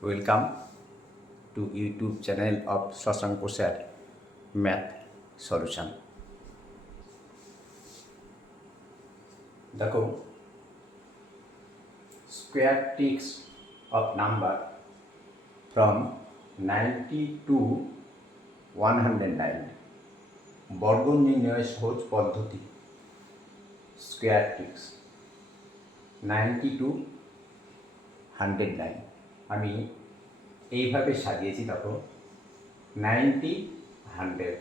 Welcome to YouTube channel of Shashank Sir Math Solution. দেখো square tricks of number from 90 to 109 বর্গ নির্ণয়ের সহজ পদ্ধতি স্কোয়ার ট্রিক্স 90 to 109 আমি এইভাবে সাজিয়েছি। দেখো 90 100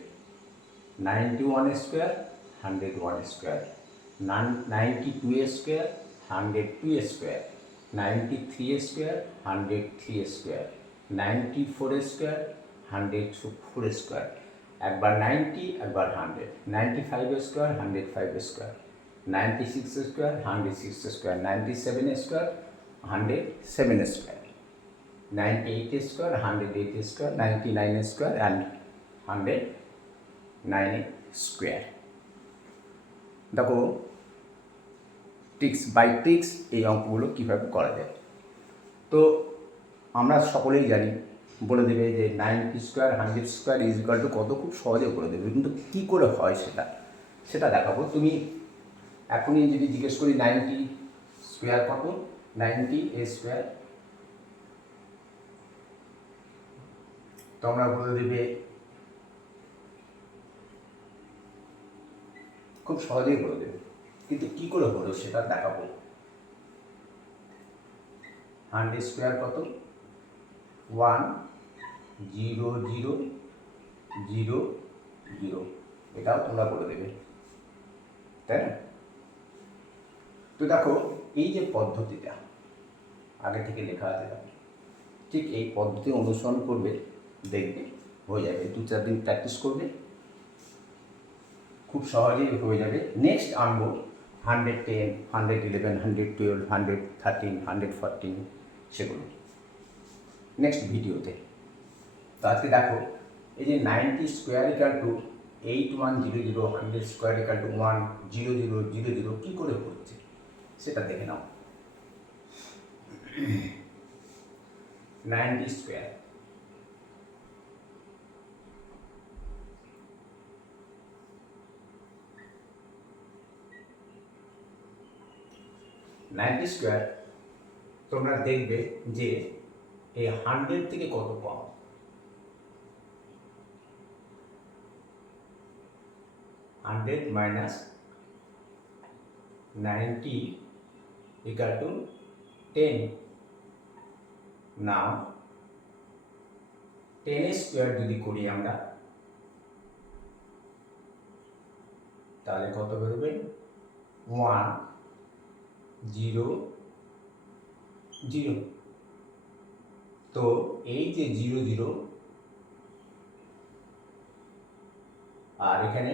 91 square 101 square 92 square 102 square 93 square 103 square 94 square 104 square একবার 90 একবার 100 95 square 105 square 96 square 106 square 97 square 107 square 98 square, 108 square, 99 square and 109 square. দেখো ট্রিক্স বাই ট্রিক্স এই অঙ্কগুলো কীভাবে করা যায়। তো আমরা সকলেই জানি, বলে দেবে যে 90 square 100 square is equal to কত, খুব সহজে বলে দেবে, কিন্তু কী করে হয় সেটা দেখাবো। তুমি এখনই যদি জিজ্ঞেস করি 90 স্কোয়ার কত, 90 a স্কোয়ার, তোমরা বলে দেবে খুব সহজেই বলে দেবে, কিন্তু কি করে হলো সেটা দেখাবো। 100 স্কোয়ার কত, 1 0 0 0 0, এটাও তোমরা বলে দেবে, তাই না? তো দেখো এই যে পদ্ধতিটা আগে থেকে লেখা আছে, ঠিক এই পদ্ধতি অনুসরণ করবে, দেখবে হয়ে যাবে। 2-4 দিন প্র্যাকটিস করবে, খুব সহজেই হয়ে যাবে। নেক্সট আনবো 110 111 112 113 114 সেগুলো নেক্সট ভিডিওতে। তো আজকে দেখো এই যে 90 square equal to 8100, 100 square equal to 10000 কী করে হচ্ছে সেটা দেখে নাও। 90 স্কোয়ার তোমরা দেখবে যে এই 100 থেকে কত কম, 100 minus 90 equal to 10। Now 10 square যদি করি আমরা, তাহলে কত বেরোবে, 1 0 0। তো এই যে 0 0 আর এখানে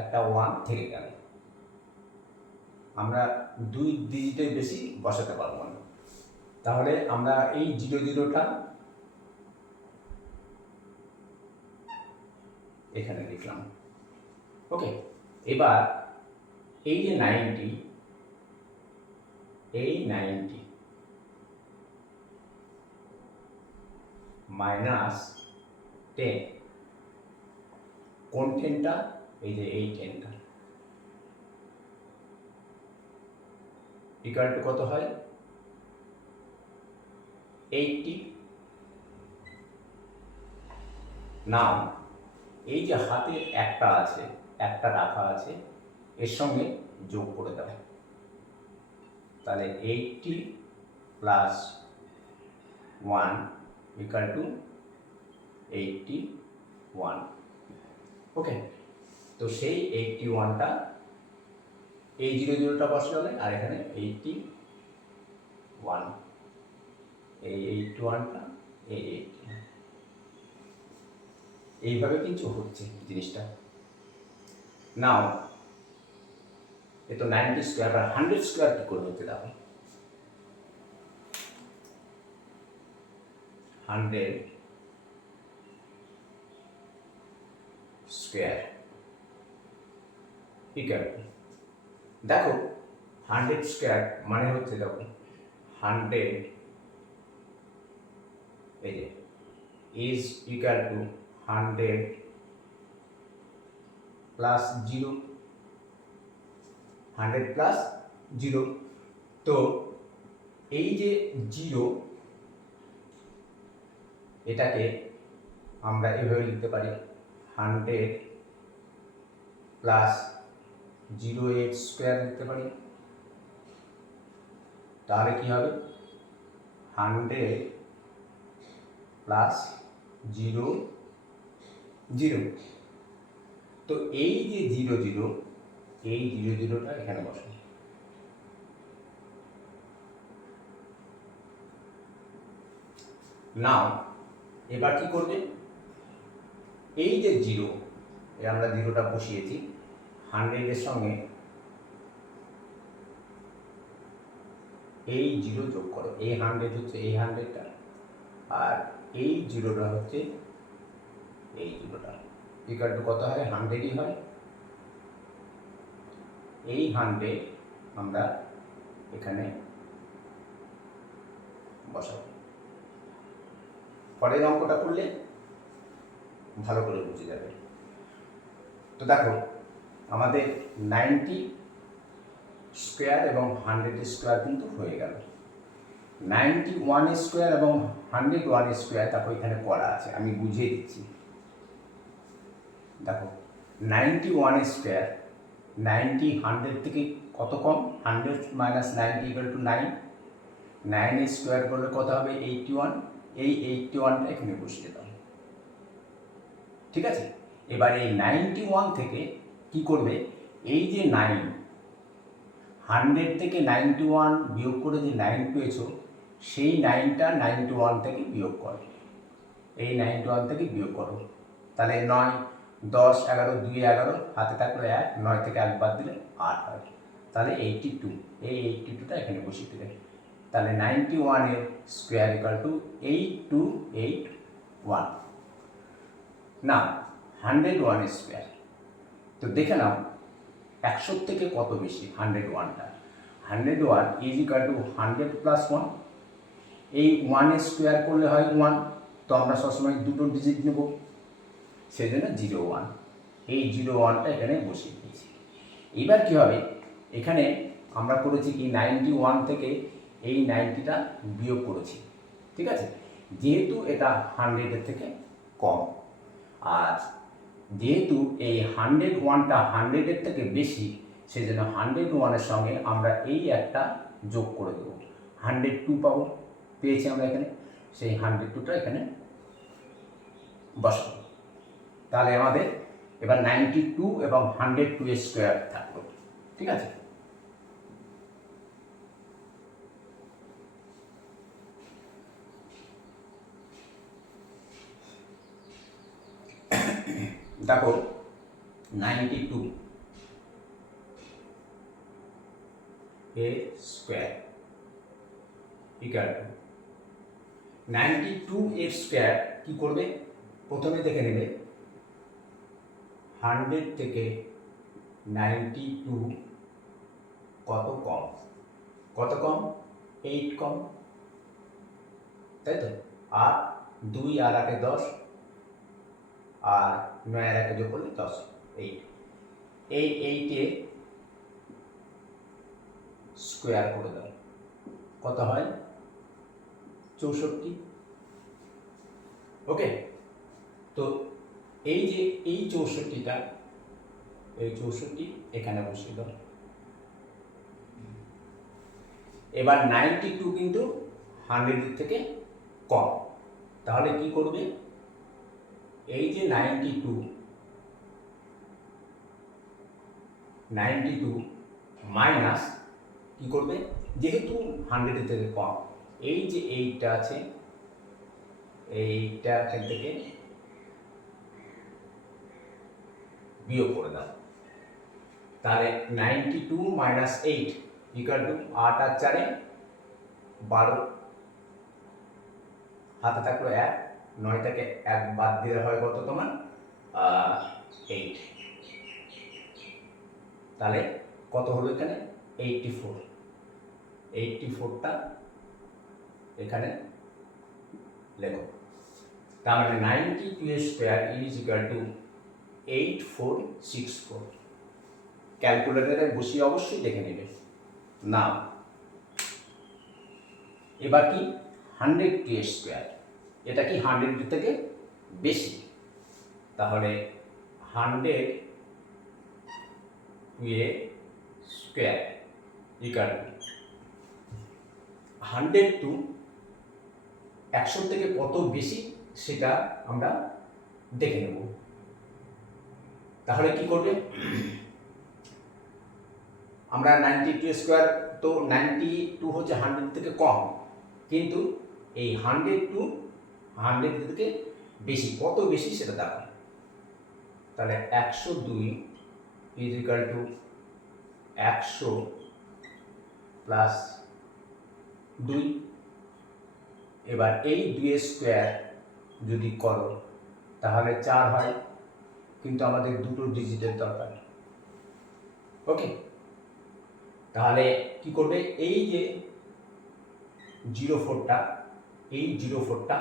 একটা 1 থেকে গেল, আমরা 2 ডিজিটের বেশি বসাতে পারবো না। তাহলে আমরা এই 0 0টা এখানে লিখলাম। ওকে, এবার এই যে 90, এই 90 মাইনাস 10, কোন 10টা, এই যে এই 10টা ইকুয়াল টু কত হয়, 80। নাও এই যে হাতে একটা আছে, একটা রাখা আছে, এর সঙ্গে যোগ করে দেবে, তাহলে 80 প্লাস 1 ইকুয়াল টু 81। ওকে, তো সেই 81টা এই 0 0টা বসালে, আর এখানে 81, এই 81টা এই 80, এইভাবে কিন্তু হচ্ছে জিনিসটা। নাও এ তো 90 স্কোয়ার আর 100 স্কোয়ার কি করে হচ্ছে, দেখো 100 স্কোয়ার ইকুয়াল, দেখো 100 স্কোয়ার মানে হচ্ছে, দেখো 100 এই যে is equal to 100 plus 0, 100 plus 0। তো এই যে 0, এটাকে আমরা এভাবে লিখতে পারি 100 প্লাস 0 এর স্কোয়ার লিখতে পারি। তাহলে কি হবে 100 প্লাস 0 0। তো এই যে 0 0, এই 0 0টা এখানে বসে। নাও এবার কি করবে, এই যে 0, আমরা 0টা বসিয়েছি, 100 এর সঙ্গে এই 0 যোগ করো। এই 100 হচ্ছে এই 100টা, আর এই 0টা হচ্ছে এই 0টা। ইকুয়াল টু কত হয়, 100ই হয়। এই 100 আমরা এখানে বসাবো। পরের অঙ্কটা করলে ভালো করে বুঝে যাবে। তো দেখো আমাদের 90 স্কোয়ার এবং 100 স্কোয়ার কিন্তু হয়ে গেল। 91 স্কোয়ার এবং 101 স্কোয়ার তারপর এখানে করা আছে, আমি বুঝিয়ে দিচ্ছি। দেখো 91 স্কোয়ার, 90 100 থেকে কত কম, 100 মাইনাস 90 ইকুয়াল টু 9। 9 স্কোয়ার করলে কত হবে 81, এই 81টা এখানে বসিয়ে দাও। ঠিক আছে, এবার এই 91 থেকে কি করবে, এই যে 9, 100 থেকে 91 বিয়োগ করে যে 9 পেয়েছো, সেই 9টা 91 থেকে বিয়োগ করো। এই 91 থেকে বিয়োগ করো, তাহলে 9 10 11 2 11, হাতে থাকলো 1, 9 থেকে 1 বাদ দিলে 8 হয়। তাহলে 82, এই 82টা এখানে বসিয়ে দিলে। তাহলে 91 এর স্কোয়ার ইকুয়াল টু 8281। না 101 স্কোয়ার। তো দেখে নাও 100 থেকে কত বেশি 101টা। 101 ইজ ইকুয়াল টু 100 প্লাস 1। এই 1 স্কোয়ার করলে হয় 1, তো আমরা সবসময় দুটো ডিজিট নেব, সেই জন্য 01। এই 01টা এখানে বসিয়ে দিয়েছি। এবার কী হবে, এখানে আমরা করেছি কি 91 থেকে এই 90টা বিয়োগ করেছি। ঠিক আছে, যেহেতু এটা 100-এর থেকে কম, আর যেহেতু এই 101টা 100-এর থেকে বেশি, সেই জন্য 101-এর সঙ্গে আমরা এই একটা যোগ করে দেবো, 102 পাবো। পেয়েছি আমরা এখানে, সেই 102টা এখানে বসাবো। তাহলে আমাদের এবার 92 এবং 102 স্কোয়ার থাকলো। ঠিক আছে, দেখো 92 এ স্কোয়ার ইকুয়াল টু 92 এর স্কোয়ার কি করবে, প্রথমে দেখে নেবে 100 থেকে 92 কত কম, কত কম 8 কম, তাই তো। আর 2 আর 8 10, আর 9 আর 1 যোগ করলে 10, 8। এই 8-এ স্কোয়ার করে দাও, কত হয় 64। ওকে, তো এই যে এই 64টা, এই 64 এখানে বসিয়ে দাও। এবার 92 কিন্তু 100-এর থেকে কম, তাহলে কি করবে, এই যে 92 মাইনাস কি করবে, যেহেতু 100-এর থেকে কম, এই যে 8টা আছে, এইটা এখান থেকে বিয়োগ করে দাও। তাহলে 92 মাইনাস 8 ইকুয়াল টু 8 আর 4-এ 12, হাতে থাকলো 1, 9 থেকে 1 বাদ দিলে হয় কত তোমার 8। তাহলে কত হলো এখানে 84। 84টা এখানে লেখো। তার মানে 92 ইজ ইকুয়াল টু 8464। ক্যালকুলেটরে বসিয়ে অবশ্যই দেখে নেবে না। এবার কি 100 এটা কি 100 থেকে বেশি, তাহলে 100 ইকুয়াল টু 100 টু 100 থেকে কত বেশি সেটা আমরা দেখে নেব। তাহলে কি করবে, আমরা 92 তো 92 হচ্ছে 100 থেকে কম, কিন্তু এই 100 টু 100 থেকে বেশি, কত বেশি সেটা দেখো। তাহলে 102 ইজ ইকুয়াল টু 100 প্লাস 2। এবার এই 2 যদি করো তাহলে 4 হয়, কিন্তু আমাদের দুটো ডিজিটের দরকার। ওকে, তাহলে কি করবে, এই যে 04টা, এই 04টা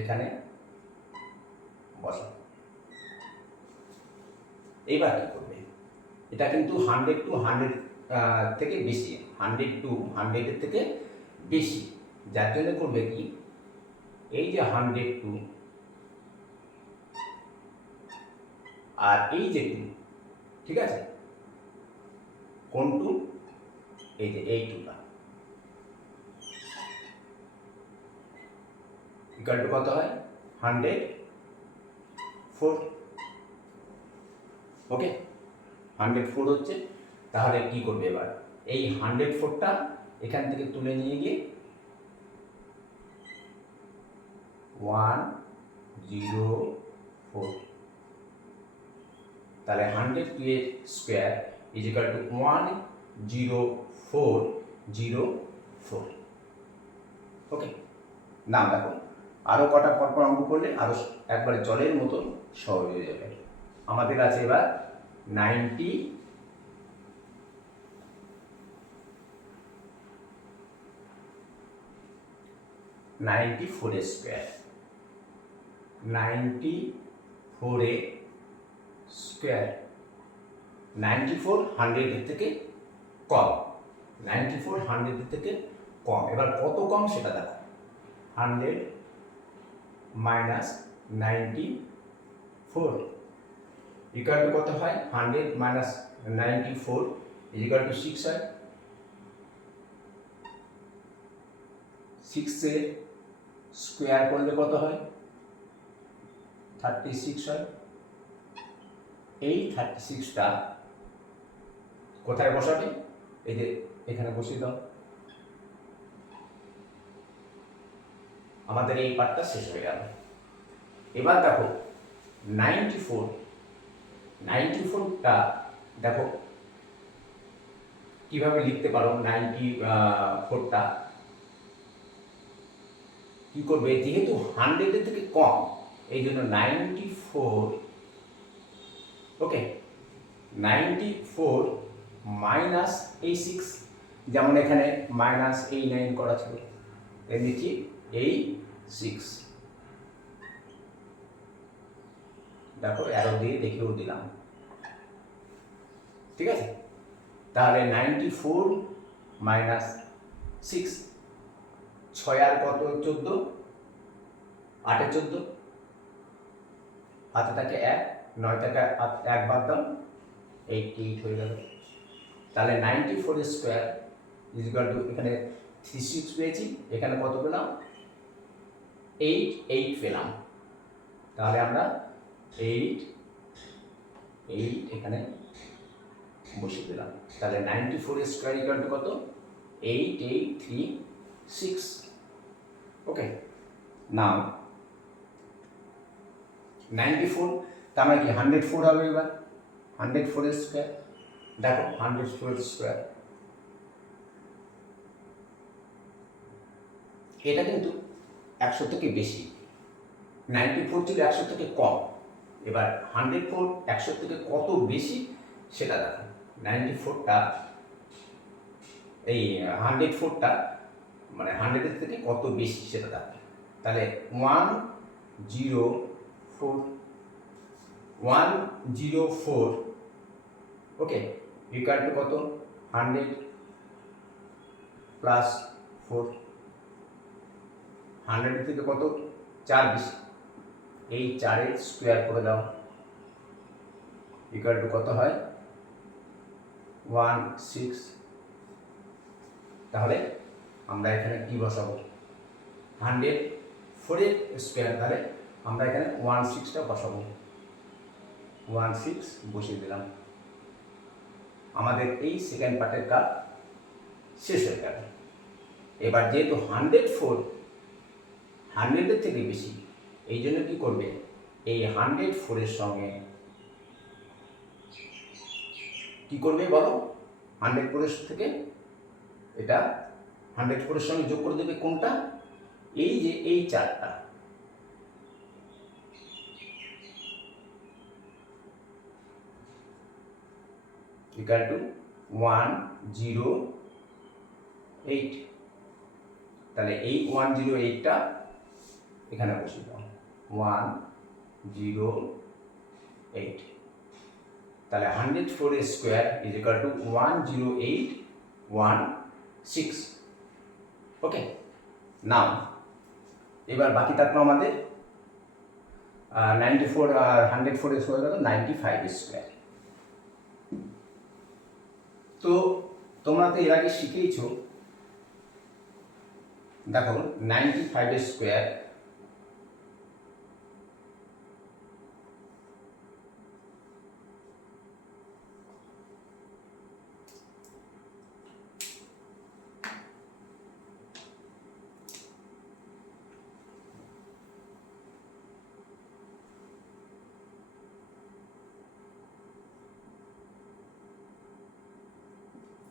এখানে বসা। এইবার কি করবে, এটা কিন্তু 100 টু 100 থেকে বেশি, 100 টু 100 এর থেকে বেশি, যার জন্য করবে কি, এই যে 100 টু আর এই যে 2, ঠিক আছে, কোন 2, এই যে এই 2টা ইকুয়াল টু কত হয়, 104। ওকে, 104 হচ্ছে। তাহলে কি করবে, এবার এই 104টা এখান থেকে তুলে নিয়ে গিয়ে 104, তাহলে 100 ইজ ইকুয়াল টু 10404। ওকে, না দেখো আরো কটা পরপর অঙ্ক করলে আরো একবারে জলের মতন সহজ হয়ে যাবে। আমাদের আছে এবার 94 স্কোয়ার, 94 স্কোয়ার, 94 100 এর থেকে কম, 94 100 এর থেকে কম। এবার কত কম সেটা দেখো, 100 মাইনাস 94 ইকুয়াল টু কত হয়, 100 মাইনাস 94 ইকুয়াল টু 6 হয়। 6 এর স্কোয়ার করলে কত হয়, 36 হয়। এই 36টা কোথায় বসাবে, এই যে এখানে বসিয়ে দাও। আমাদের এই পার্টটা শেষ হয়ে গেল। এবার দেখো 94টা দেখো কিভাবে লিখতে পারো। 94টা কি করবে, যেহেতু 100 এর থেকে কম এই জন্য 94, ওকে, 94 মাইনাস এই 6, যেমন এখানে মাইনাস এই 9 করা ছিল, এমনি ঠিক এই 6, দেখো অ্যারো দিয়ে দেখিয়েও দিলাম, ঠিক আছে। তাহলে 94 মাইনাস 6, 6 আর কত 14, 8 এ 14, হাতে থাকে 1, 9 থেকে 1 বাদ দাও, 88 হয়ে গেল। তাহলে 94 স্কোয়ার ইজ ইকুয়াল টু, এখানে 36 পেয়েছি, এখানে কত পেলাম, 8 পেলাম। তাহলে আমরা 8 এখানে বসিয়ে দিলাম। তাহলে 94 স্কোয়ার ইকুয়াল টু কত, 8836। ওকে, নাও 94, তার মানে কি 104 হবে। এবার 104 স্কোয়ার দেখো, 104 স্কোয়ার এটা কিন্তু 100 থেকে বেশি, 94 ছিল 100 থেকে কম। এবার 104 100 থেকে কত বেশি সেটা দেখো। 94টা এই 104টা মানে 100 থেকে কত বেশি সেটা দেখো। তাহলে 104 ওকে ইকুয়াল টু কত 100 প্লাস 4 100 থেকে কত 4 বেশি এই 4 স্কোয়ার করে দাও ইকুয়াল টু কত হয় 16 তাহলে আমরা এখানে কি বসাবো 104 স্কোয়ার তাহলে আমরা এখানে 16টা বসাবো 16 বসিয়ে দিলাম আমাদের এই সেকেন্ড পার্টের কাজ শেষ হয়ে গেল এবার যেহেতু 100 থেকে বেশি এই জন্য কি করবে এই 104 সঙ্গে কি করবে বলো 104 থেকে এটা 104 সঙ্গে যোগ করে দেবে কোনটা এই যে এই 4টা ইকুয়াল টু 108 তাহলে এই 108টা এখানে বসিয়ে দাও 108 তাহলে 104 স্কোয়ার ইজ ইকুয়াল টু 10816 ওকে নাও এবার বাকি থাকলো আমাদের 94 আর 104 হয়ে গেল 95 স্কোয়ার তো তোমরা তো এর আগে শিখেইছো দেখো 95 স্কোয়ার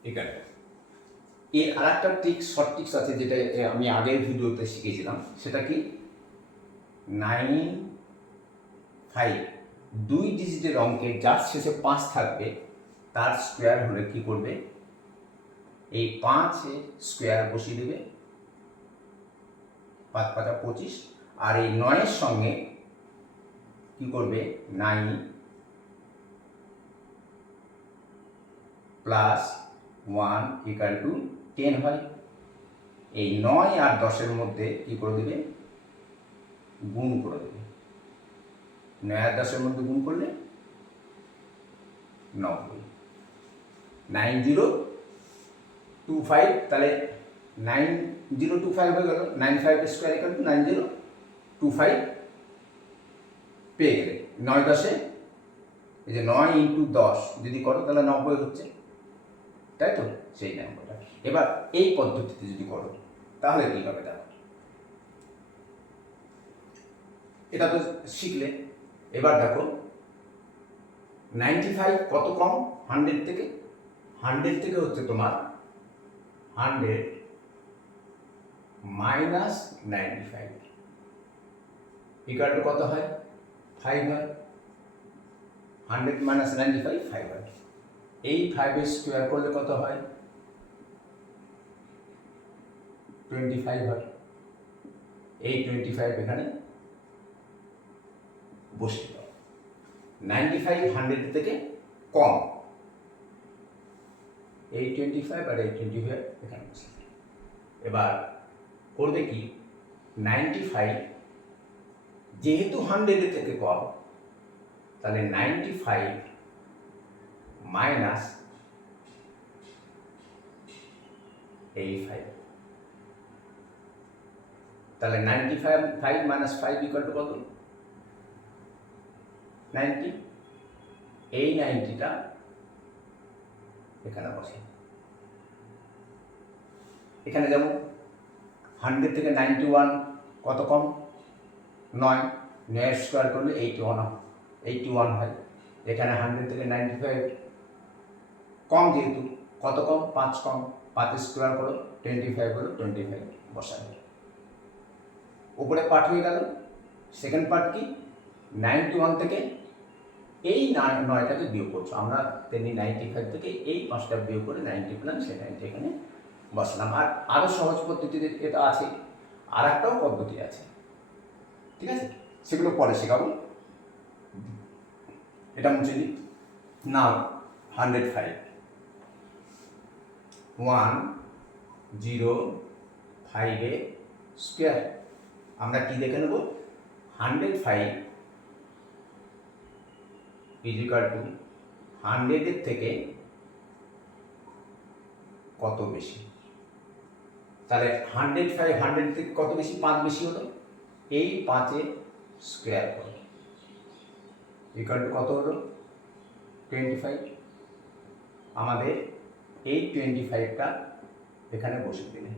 এখানে এর আর একটা ট্রিক্স শর্ট ট্রিক্স আছে যেটা আমি আগের ভিডিওতে শিখেছিলাম সেটা কি 95 দুই ডিজিটের অঙ্কে যার শেষে 5 থাকবে তার স্কোয়ার হলে কি করবে এই 5 স্কোয়ার বসিয়ে দেবে 5 5 25 আর এই 9 সঙ্গে কি করবে 9 প্লাস 1 ইকুয়াল টু 10 হয় এই 9 আর 10 মধ্যে কি করে দেবে গুণ করে দেবে 9 আর 10 মধ্যে গুণ করলে 90 9025 তাহলে 9025 হয়ে গেল 95 স্কোয়ার ইকুয়াল টু 9025 পেয়ে গেলে 9 10 এই যে 9 ইন্টু 10 যদি করো তাহলে 90 হচ্ছে তাই তো সেই নাম্বারটা এবার এই পদ্ধতিতে যদি করো তাহলে কি হবে দেখো এটা তো শিখলে এবার দেখো 95 কত কম 100 থেকে 100 থেকে হচ্ছে তোমার 100 মাইনাস 95 ইকুয়াল টু কত হয় 5 হয় 100 মাইনাস 95 5 হয় এই 5 স্কোয়ার করলে কত হয় 25 হয় এই 25 এখানে বসে দাও 95 100 থেকে কম এই 25 আর এই 25 এখানে বসে এবার করবে কি 95 যেহেতু 100 থেকে কম তাহলে 95 মাইনাস এই 5 তাহলে 95 মাইনাস 5 ইকুয়াল টু কত 90 এই 90টা এখানে বসে এখানে যেমন 100 থেকে 91 কত কম 9 9 স্কোয়ার করলে 81 হয় এখানে 100 থেকে 95 কম যেহেতু কত কম 5 কম 5 স্কোয়ার করো 25 হলো 25 বসাবে উপরে পার্ট হয়ে গেল সেকেন্ড পার্ট কি 91 থেকে এই 9টাকে বিয়োগ করছো আমরা তেমনি 95 থেকে এই 5টা বিয়োগ করে 90 পেলাম সেই 90 এখানে বসালাম আর আরও সহজ পদ্ধতিতে এটা আছে আর একটাও পদ্ধতি আছে ঠিক আছে, সেগুলো পরে শেখাবো। এটা মুছে দিই। নাও 105 105 স্কোয়ার আমরা কি দেখে নেব, 105 ইজ ইকুয়াল টু 100 থেকে কত বেশি। তাহলে 105 100 থেকে কত বেশি, 5 বেশি হলো, এই 5 স্কোয়ার করো ইকুয়াল টু কত হলো 25। আমাদের এই 25টা এখানে বসে দিলে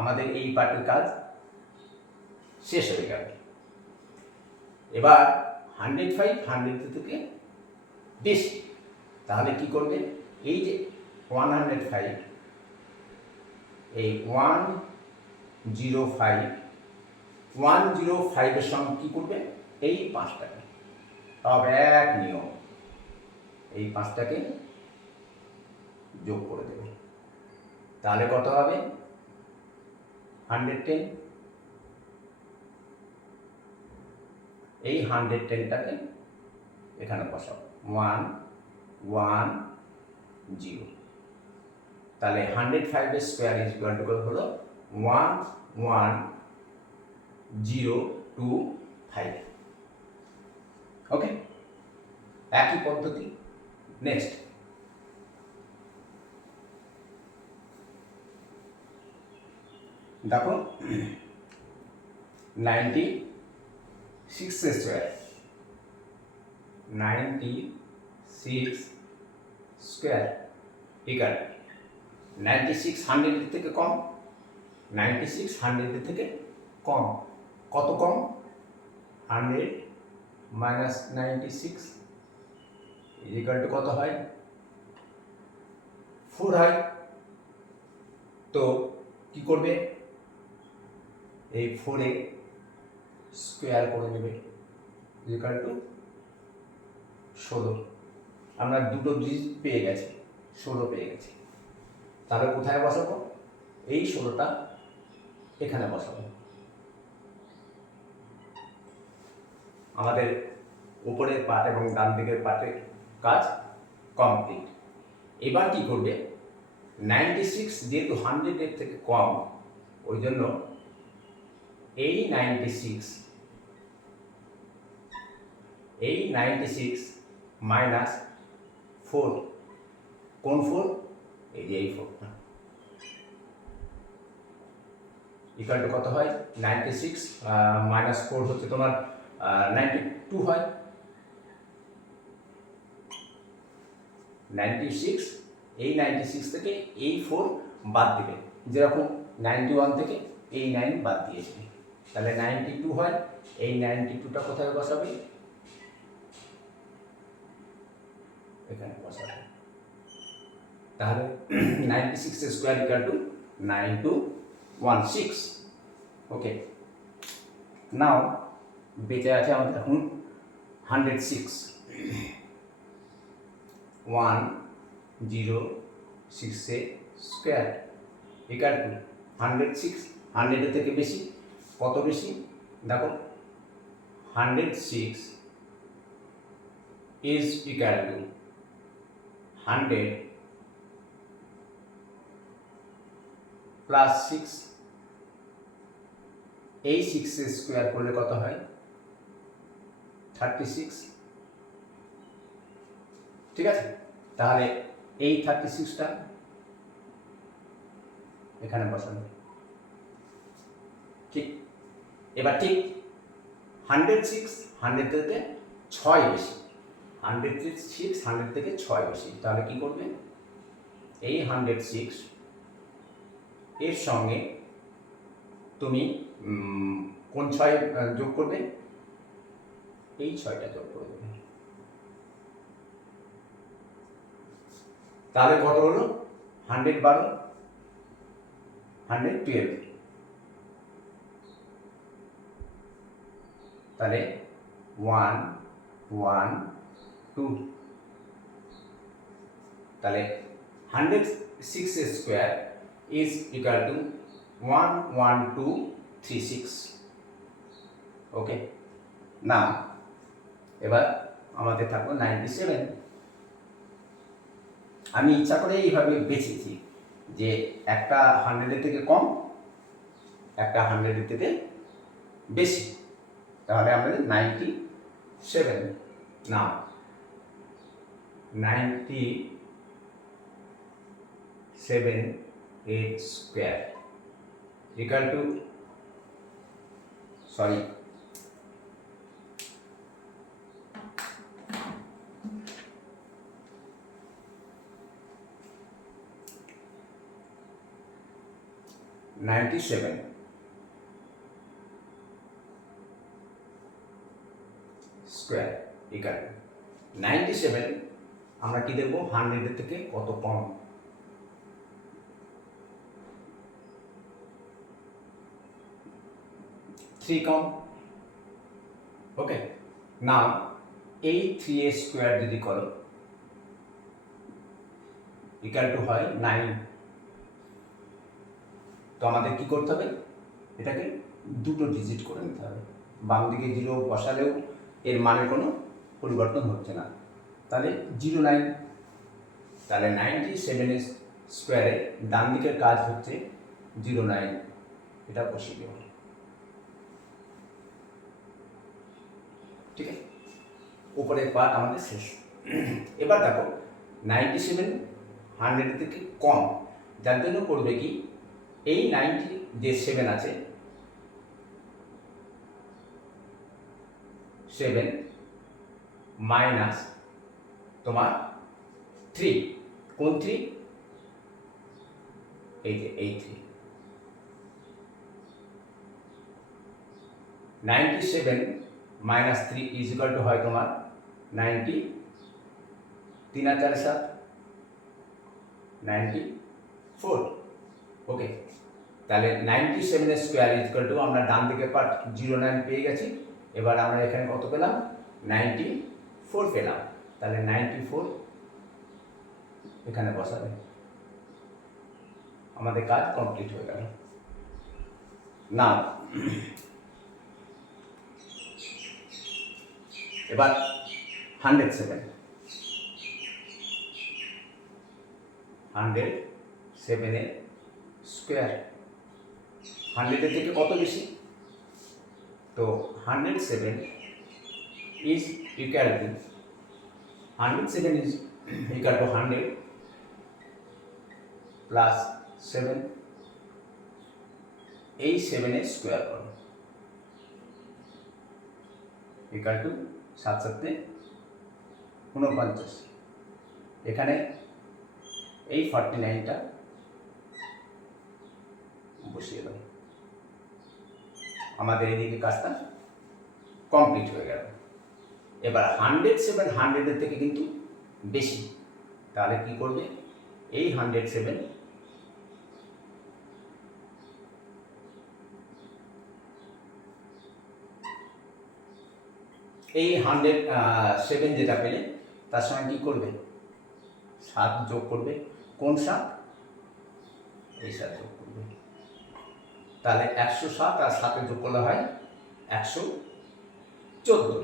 আমাদের এই পার্টের কাজ শেষ হয়ে গেল। এবার 105 100 থেকে বেশি, তাহলে কি করবে, এই যে 105 এই 105 এর সঙ্গে কি করবে, এই 5টাকে সব এক নিয়ম, এই 5টাকে যোগ করে দেবে, তাহলে কত হবে 110। এই 110টাকে এখানে বসাও 110, তাহলে 105 স্কোয়ার ইজ ইকুয়াল টু হলো 11025। ওকে, একই পদ্ধতি। নেক্সট দেখো 96 স্কোয়ার, 96 স্কোয়ার ইকুয়াল 96 100 থেকে কম, 96 100 থেকে কম, কত কম, 100 মাইনাস 96 ইকুয়াল টু কত হয় 4 হয়। তো কি করবে, এই 4 স্কোয়ার করে দেবে ইকুয়াল টু 16। আমরা দুটো ডিজিট পেয়ে গেছি, 16 পেয়ে গেছি, তাহলে কোথায় বসাবো, এই 16টা এখানে বসাবো। আমাদের উপরের পার্ট এবং ডান দিকের পার্টের কাজ কমপ্লিট। এবার কি করবে, 96 যেহেতু 100 থেকে কম, ওই জন্য এই 96 মাইনাস 4, কোন 4, এই যে এই 4টা ইকুয়াল টু কত হয় 96 মাইনাস 4 হচ্ছে তোমার 92 হয়। 96 এই 96 থেকে এই 4 বাদ দিবে, যেরকম 91 থেকে এই 9 বাদ দিয়েছে, তাহলে 92 হয়। এই 92টা কোথায় বসাবে, এখানে বসাবে, তাহলে 96 স্কোয়ার ইকুয়াল টু 9216। ওকে, নাও বেঁচে আছে আমাদের এখন 106, 106 স্কোয়ার ইকুয়াল টু 106 100 থেকে বেশি, কত বেশি দেখো 106 ইজ ইকুয়াল টু 100 প্লাস 6, এই 6 স্কোয়ার করলে কত হয় 36। ঠিক আছে, তাহলে এই 36টা এখানে বসানো ঠিক। এবার ঠিক 106 100 থেকে 6 বেশি, 106 100 থেকে 6 বেশি, তাহলে কি করবে, এই 106 এর সঙ্গে তুমি কোন 6 যোগ করবে, এই 6টা যোগ করে দেবে, তাহলে কত হলো 112 112, তাহলে 112, তাহলে 106 স্কোয়ার ইজ ইকুয়াল টু 11236। ওকে না, এবার আমাদের থাকলো 97। আমি ইচ্ছা করে এইভাবে বেছেছি যে একটা 100-এর থেকে কম, একটা 100-এর থেকে বেশি, তাহলে আমাদের 97। না 97 এর square equal to, sorry, $97 square equal to 97। আমরা কি দেখবো 100-এর থেকে কত কম। থ্রি কম। ওকে নাও এই 3a স্কোয়ার যদি করো ইকুয়াল টু হয় 9। তো আমাদের কি করতে হবে, এটাকে দুটো ডিজিট করে নিতে হবে। বাম দিকে 0 বসালেও এর মানের কোনো পরিবর্তন হচ্ছে না, তাহলে 09। তাহলে 97 স্কোয়ারে ডান দিকের কাজ হচ্ছে 09, এটা বসিয়ে দেব। ঠিক আছে, উপরের পার্ট আমাদের শেষ। এবার দেখো 97 100 থেকে কম, যার জন্য করবে কি, এই 90 যে 7 আছে, 7 মাইনাস তোমার 3, কোন 3, এই যে এই 3। 97 মাইনাস 3 ইজ ইকুয়াল টু হয় তোমার 90, 3 আর 4 7, 94। ওকে, তাহলে 97 স্কোয়ার ইজ ইকুয়াল টু, আমরা ডান দিকে পার্ট 09 পেয়ে গেছি, এবার আমরা এখানে কত পেলাম, 94 পেলাম। তাহলে 94 এখানে বসাবে, আমাদের কাজ কমপ্লিট হয়ে গেল। না এবার 107 এর স্কোয়ার 100-এর থেকে কত বেশি, তো 107 is equal to 107 is equal to 100 plus 7, এই 7-এর স্কোয়ার করো ইকুয়াল টু 7 7 49। এখানে এই 49টা বসিয়ে দাও, আমাদের এদিকে কাজটা কমপ্লিট হয়ে গেল। এবার 107 100-এর থেকে কিন্তু বেশি, তাহলে কি করবে, এই 107 এই 107 যেটা পেলে তার সঙ্গে কি করবে, 7 যোগ করবে। কোন 7, এই 7 যোগ করবে, তাহলে 107 আর 7 যোগ করলে হয় 114।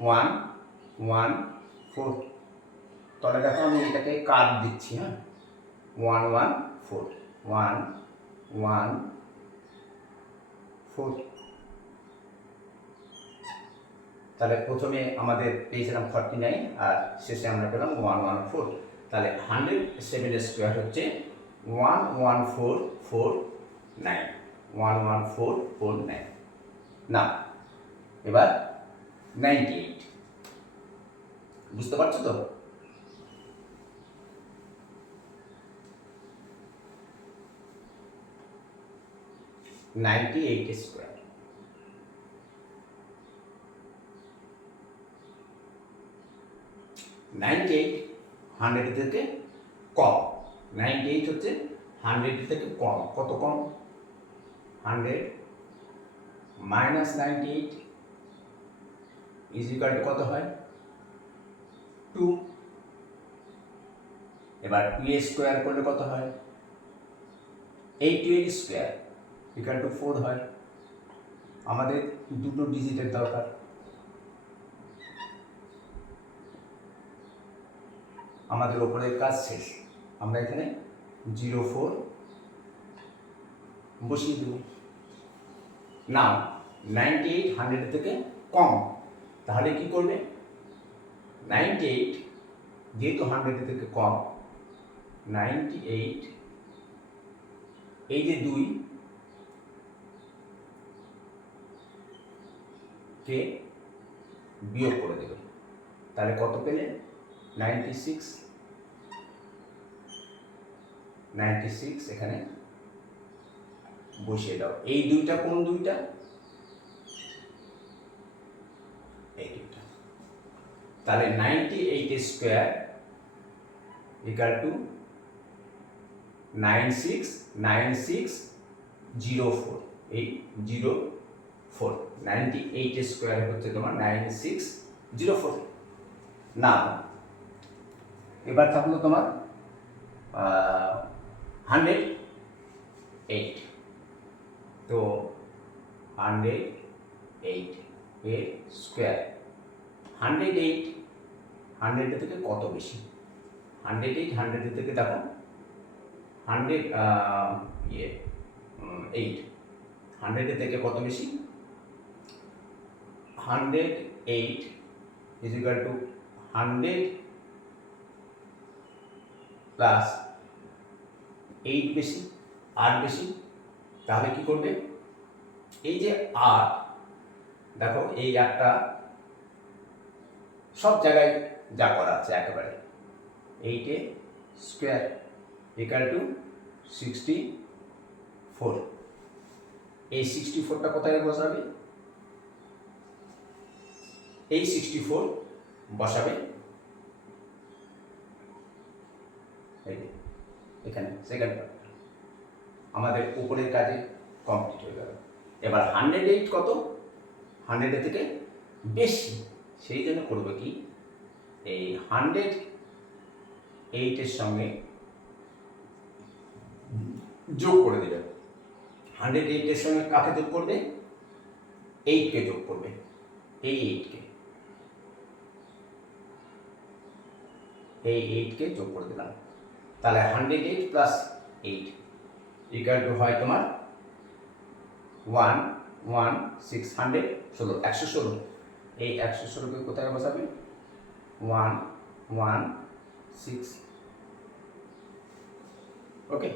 114, তাহলে দেখো আমি এটাকে কাট দিচ্ছি, হ্যাঁ, 114 114। তাহলে প্রথমে আমাদের পেয়েছিলাম 49 আর শেষে আমরা পেলাম 114। তাহলে 107 স্কোয়ার হচ্ছে 11449, 11449। না এবার 98, বুঝতে পারছো তো? $98 স্কোয়ার, 98 100 থেকে কম, 98 হচ্ছে 100 থেকে কম। কত কম, 100 মাইনাস 98 ইজ ইকুয়াল টু কত হয়, 2। এবার 2 স্কোয়ার করলে কত হয়, 88 স্কোয়ার ইকুয়াল টু 4 হয়। আমাদের দুটো ডিজিটের দরকার। আমাদের ওপরের কাজ শেষ, আমরা এখানে 04 বসিয়ে দেব। নাও 98 100 থেকে কম, তাহলে কি করবে? 98 যেহেতু 100 থেকে কম, 98 এই যে 2 কে বিয়োগ করে দেবে, তাহলে কত পেলে? 96। 96 এখানে বসিয়ে দাও। এই দুইটা কোন দুইটা? এই দুইটা। তাহলে 98 স্কোয়ার ইকুয়াল টু 969604, এই 04, 98 স্কোয়ার হচ্ছে তোমার 9604। না, এবার থাকলো তোমার 108। তো 108 এর স্কোয়ার, 108 100 থেকে কত বেশি? 108 100 থেকে দেখো 100 8 100 থেকে কত বেশি? 108 is equal to 100 প্লাস 8 বেশি, 8 বেশি। তাহলে কি করবে? এই যে 8, দেখো এই একটা সব জায়গায় যা করা আছে একেবারে 8 এ স্কোয়ার ইকুয়াল টু 64। এই 64টা কোথায় বসাবে? এই 64 বসাবে এখানে। সেকেন্ড পার্ট আমাদের উপরের কাজে কমপ্লিট হয়ে গেল। এবার 108 কত? 100 থেকে বেশি, সেই জন্য করবে কি? এই 108 এর সঙ্গে যোগ করে দেবে। 108 এর সঙ্গে কাকে যোগ করবে? 8 কে যোগ করবে, এই 8 কে, এই 8 কে যোগ করে দিলাম। তাহলে 108 প্লাস 8 ইকুয়াল টু হয় তোমার 116, 116। এই 116 কে কোথায় বসাবে? 116। ওকে,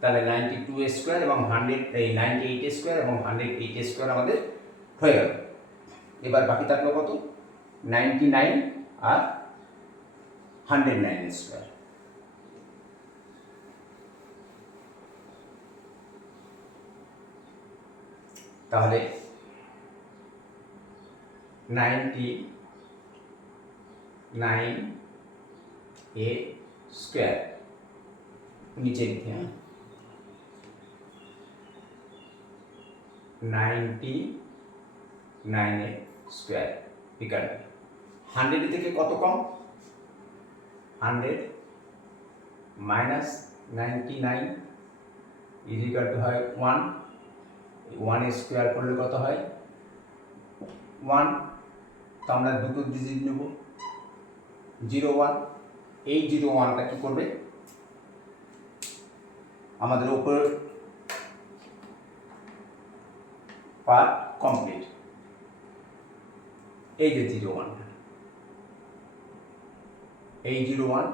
তাহলে 92 স্কোয়ার এবং 98 স্কোয়ার এবং 108 স্কোয়ার আমাদের হয়ে গেল। এবার বাকি থাকলো কত? 99 আর 109 স্কোয়ার। তাহলে 99 এ স্কোয়ার নিচে লিখি, হ্যাঁ, 99 এ স্কোয়ার ইকুয়াল 100 থেকে কত কম? 100 মাইনাস 99 ইজ ইকুয়াল টু হয় 1। 1 স্কোয়ার করলে কত হয়? 1। তো আমরা দুটো ডিজিট নেব, 01। এই 01টা কি করবে? আমাদের উপর পার্ট কমপ্লিট। এই যে 01, এই 01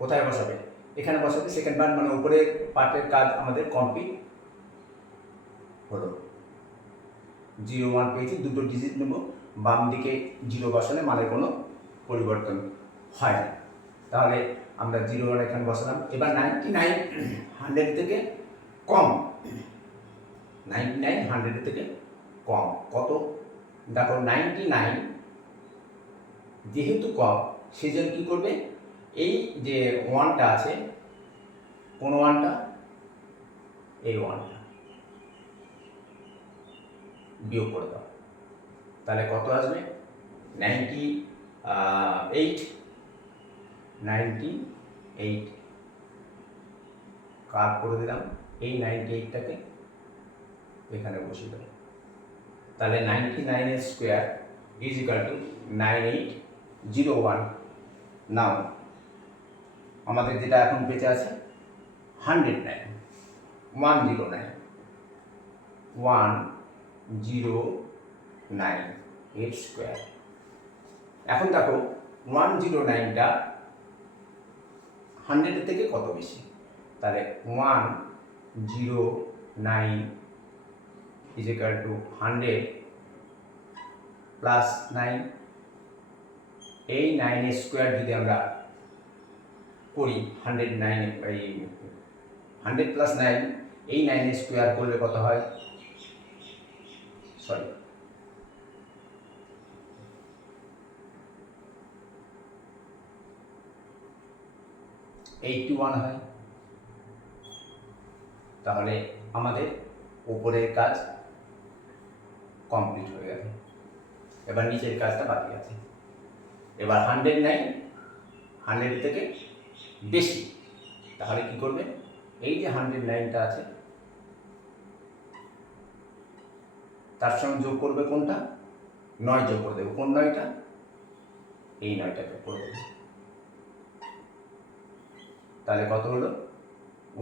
কোথায় বসাবে? এখানে বসাবে। সেকেন্ড পার্ট মানে উপরে পার্টের কাজ আমাদের কমপ্লিট হলো। 01 পেয়েছি, দুটো ডিজিট নেব, বাম দিকে 0 বসালে মানের কোনো পরিবর্তন হয় না। তাহলে আমরা 01 এখানে বসালাম। এবার 99 100 থেকে কম, 99 100 থেকে কম কত? দেখো 99 যেহেতু কম, সেজন্য কি করবে? এই যে 1টা আছে, কোন 1টা? এই 1টা বিয়োগ করে দাও, তাহলে কত আসবে? 98। 98 কাট করে দিলাম। এই 98টাকে এখানে বসিয়ে দেবো। তাহলে 99 স্কোয়ার ইজ ইকাল টু 9801। নাও আমাদের যেটা এখন বেঁচে আছে 109, 109 এর স্কোয়ার। এখন দেখো 109টা 100 থেকে কত বেশি, তাহলে 109 ইজ ইকাল টু 100 প্লাস 9। এই 9 স্কোয়ার যদি আমরা করি 109, এই 100 প্লাস 9, এই 9 স্কোয়ার করলে কত হয়, সরি 81 হয়। তাহলে আমাদের উপরের কাজ কমপ্লিট হয়ে গেছে, এবার নিচের কাজটা বাকি আছে। এবার 109 100 থেকে বেশি, তাহলে কি করবে, এই যে 109টা আছে তার সঙ্গে যোগ করবে কোনটা, 9 যোগ করে দেবে। কোন 9টা, এই 9টা যোগ করে দেবে। তাহলে কত হলো,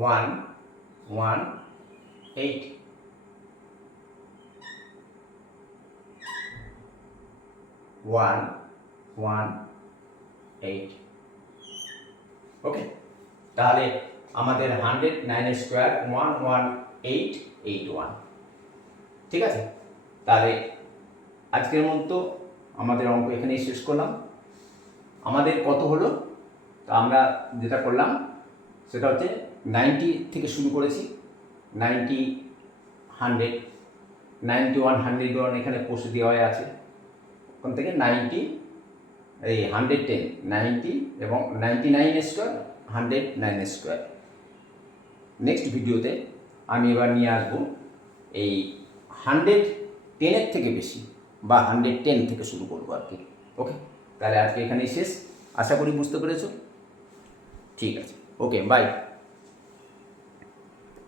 118। ওকে, তাহলে আমাদের 109 স্কোয়ার 11881। ঠিক আছে, তাহলে আজকের মতো আমাদের অঙ্ক এখানেই শেষ করলাম। আমাদের কত হলো, তা আমরা যেটা করলাম সেটা হচ্ছে 90 থেকে শুরু করেছি, 90, 100, 91, 101 এখানে পোস্ট দেওয়া আছে। ওখান থেকে 90, এই 110, 90 এবং 99 স্কোয়ার, 109 স্কোয়ার। নেক্সট ভিডিওতে আমি এবার নিয়ে আসবো এই 110-এর থেকে বেশি বা 110 থেকে শুরু করবো আর কি। ওকে, তাহলে আজকে এখানেই শেষ, আশা করি বুঝতে পেরেছো। ঠিক আছে, ওকে, বাই।